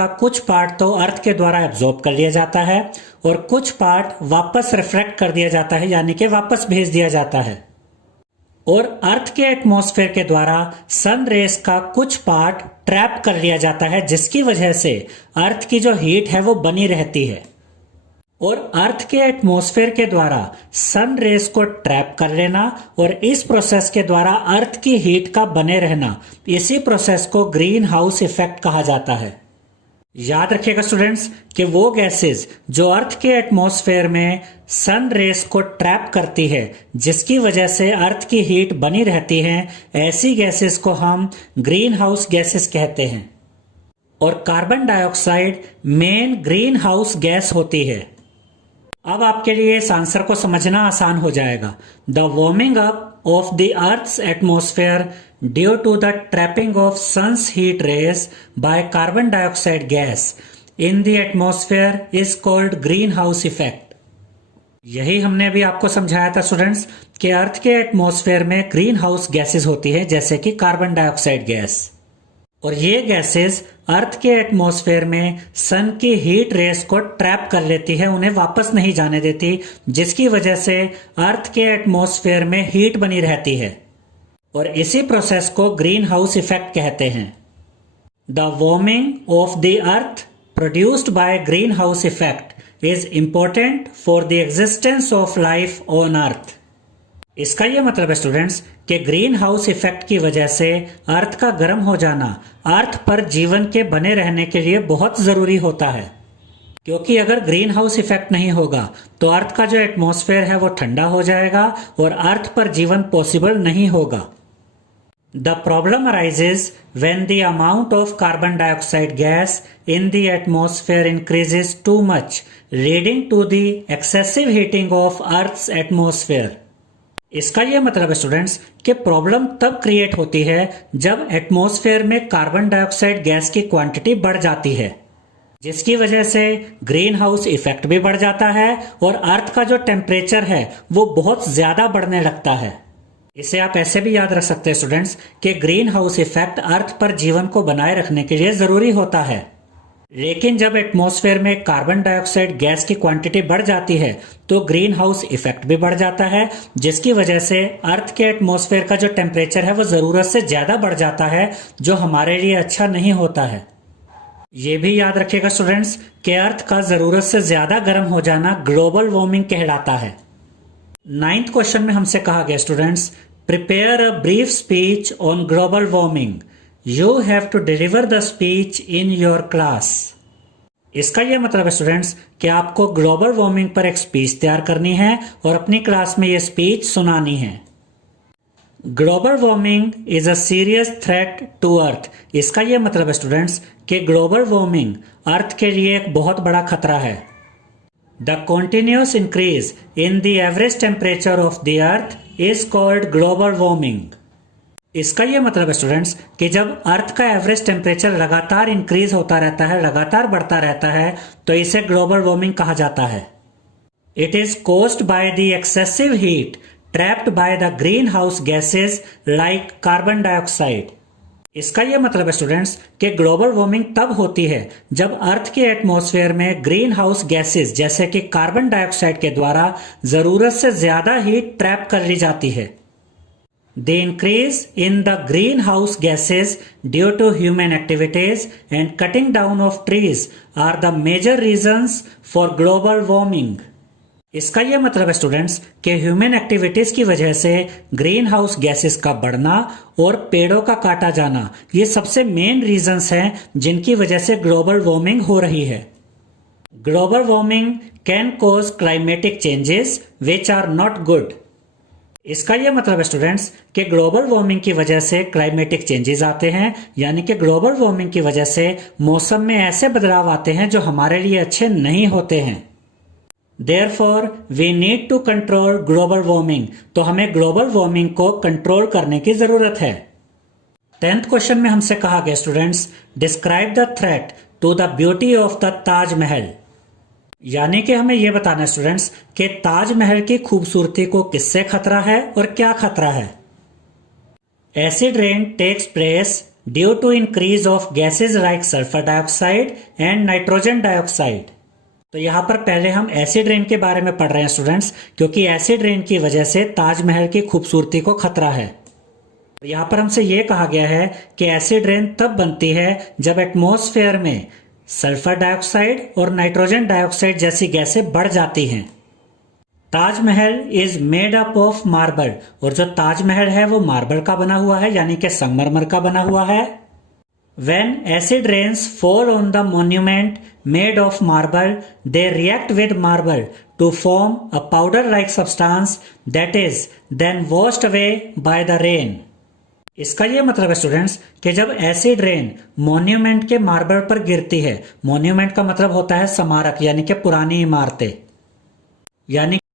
का कुछ पार्ट तो अर्थ के द्वारा एब्जॉर्ब कर लिया जाता है और कुछ पार्ट वापस रिफ्लेक्ट कर दिया जाता है, यानी कि वापस भेज दिया जाता है। और अर्थ के एटमॉस्फेयर के द्वारा सन रेस का कुछ पार्ट ट्रैप कर लिया जाता है, जिसकी वजह से अर्थ की जो हीट है वो बनी रहती है। और अर्थ के एटमॉस्फेयर के द्वारा सन रेस को ट्रैप कर लेना और इस प्रोसेस के द्वारा अर्थ की हीट का बने रहना, इसी प्रोसेस को ग्रीन हाउस इफेक्ट कहा जाता है। याद रखिएगा स्टूडेंट्स कि वो गैसेस जो अर्थ के एटमॉस्फेयर में सन रेस को ट्रैप करती है, जिसकी वजह से अर्थ की हीट बनी रहती है, ऐसी गैसेस को हम ग्रीन हाउस गैसेस कहते हैं। और carbon dioxide main green house gas होती है। अब आपके लिए इस आंसर को समझना आसान हो जाएगा। The warming up of the Earth's atmosphere due to the trapping of sun's heat rays by carbon dioxide gas in the atmosphere is called greenhouse effect। यही हमने अभी आपको समझाया था स्टूडेंट्स कि अर्थ के एटमॉस्फेयर में ग्रीन हाउस गैसेज होती है, जैसे कि कार्बन डाइऑक्साइड गैस। और ये गैसेस अर्थ के एटमॉस्फेयर में सन की हीट रेस को ट्रैप कर लेती है, उन्हें वापस नहीं जाने देती, जिसकी वजह से अर्थ के एटमॉस्फेयर में हीट बनी रहती है। और इसी प्रोसेस को ग्रीन हाउस इफेक्ट कहते हैं। The warming of the earth produced by green house effect is important for the existence of life on earth. इसका यह मतलब है स्टूडेंट्स कि ग्रीन हाउस इफेक्ट की वजह से अर्थ का गर्म हो जाना अर्थ पर जीवन के बने रहने के लिए बहुत जरूरी होता है, क्योंकि अगर ग्रीन हाउस इफेक्ट नहीं होगा तो अर्थ का जो एटमॉस्फेयर है वो ठंडा हो जाएगा और अर्थ पर जीवन पॉसिबल नहीं होगा। The problem arises when the amount of carbon dioxide gas in the atmosphere increases too much, leading to the excessive heating of earth's atmosphere. इसका यह मतलब है स्टूडेंट्स कि प्रॉब्लम तब क्रिएट होती है जब एटमॉस्फेयर में कार्बन डाइऑक्साइड गैस की क्वांटिटी बढ़ जाती है, जिसकी वजह से ग्रीन हाउस इफेक्ट भी बढ़ जाता है और अर्थ का जो टेम्परेचर है वो बहुत ज्यादा बढ़ने लगता है। इसे आप ऐसे भी याद रख सकते हैं स्टूडेंट्स कि ग्रीन हाउस इफेक्ट अर्थ पर जीवन को बनाए रखने के लिए जरूरी होता है, लेकिन जब एटमॉस्फेयर में कार्बन डाइऑक्साइड गैस की क्वांटिटी बढ़ जाती है तो ग्रीन हाउस इफेक्ट भी बढ़ जाता है, जिसकी वजह से अर्थ के एटमॉस्फेयर का जो टेम्परेचर है वो जरूरत से ज्यादा बढ़ जाता है, जो हमारे लिए अच्छा नहीं होता है। ये भी याद रखिएगा स्टूडेंट्स कि अर्थ का जरूरत से ज्यादा गर्म हो जाना ग्लोबल वार्मिंग कहलाता है। 9th क्वेश्चन में हमसे कहा गया students, prepare a brief speech on global warming, You have to deliver the speech in your class। इसका यह मतलब है स्टूडेंट्स कि आपको ग्लोबल वार्मिंग पर एक स्पीच तैयार करनी है और अपनी क्लास में यह स्पीच सुनानी है। Global warming is a serious threat to earth. इसका यह मतलब है स्टूडेंट्स कि ग्लोबल वार्मिंग अर्थ के लिए एक बहुत बड़ा खतरा है। The continuous increase in the average temperature of the earth is called global warming. इसका यह मतलब है स्टूडेंट्स कि जब अर्थ का एवरेज टेम्परेचर लगातार इंक्रीज होता रहता है, लगातार बढ़ता रहता है, तो इसे ग्लोबल वार्मिंग कहा जाता है। It is caused by the excessive heat trapped by the green house gases like carbon dioxide. इसका यह मतलब है स्टूडेंट्स कि ग्लोबल वार्मिंग तब होती है जब अर्थ के एटमॉस्फेयर में ग्रीन हाउस गैसेज जैसे कि कार्बन डाइऑक्साइड के द्वारा जरूरत से ज्यादा हीट ट्रैप कर ली जाती है। The increase in the greenhouse gases due to human activities and cutting down of trees are the major reasons for global warming। इसका यह मतलब है स्टूडेंट्स कि ह्यूमन एक्टिविटीज की वजह से ग्रीन हाउस गैसेस का बढ़ना और पेड़ों का काटा जाना, ये सबसे मेन रीजंस हैं जिनकी वजह से ग्लोबल वार्मिंग हो रही है। Global warming can cause climatic changes which are not good. इसका यह मतलब है स्टूडेंट्स कि ग्लोबल वार्मिंग की वजह से क्लाइमेटिक चेंजेस आते हैं, यानी कि ग्लोबल वार्मिंग की वजह से मौसम में ऐसे बदलाव आते हैं जो हमारे लिए अच्छे नहीं होते हैं। Therefore, we need to control global warming। तो हमें ग्लोबल वार्मिंग को कंट्रोल करने की जरूरत है। 10th क्वेश्चन में हमसे कहा गया students, describe the threat to the beauty of the Taj Mahal. यानी कि हमें यह बताना है स्टूडेंट्स कि ताजमहल की खूबसूरती को किससे खतरा है और क्या खतरा है। Acid rain takes place due to increase of gases like sulphur dioxide and nitrogen dioxide. तो यहां पर पहले हम एसिड रेन के बारे में पढ़ रहे हैं स्टूडेंट्स, क्योंकि एसिड रेन की वजह से ताजमहल की खूबसूरती को खतरा है। यहां पर हमसे यह कहा गया है कि एसिड रेन तब बनती है जब एटमॉस्फेयर में सल्फर डाइऑक्साइड और नाइट्रोजन डाइऑक्साइड जैसी गैसें बढ़ जाती हैं। Taj Mahal is made up of marble, और जो ताजमहल है वो मार्बल का बना हुआ है, यानी कि संगमरमर का बना हुआ है। When acid rains fall on the monument made of marble, they react with marble to form a powder-like substance that is then washed away by the rain. इसका यह मतलब है स्टूडेंट्स कि जब एसिड रेन मॉन्यूमेंट के marble पर गिरती है, मॉन्यूमेंट का मतलब होता है स्मारक यानी कि पुरानी इमारतें, यानी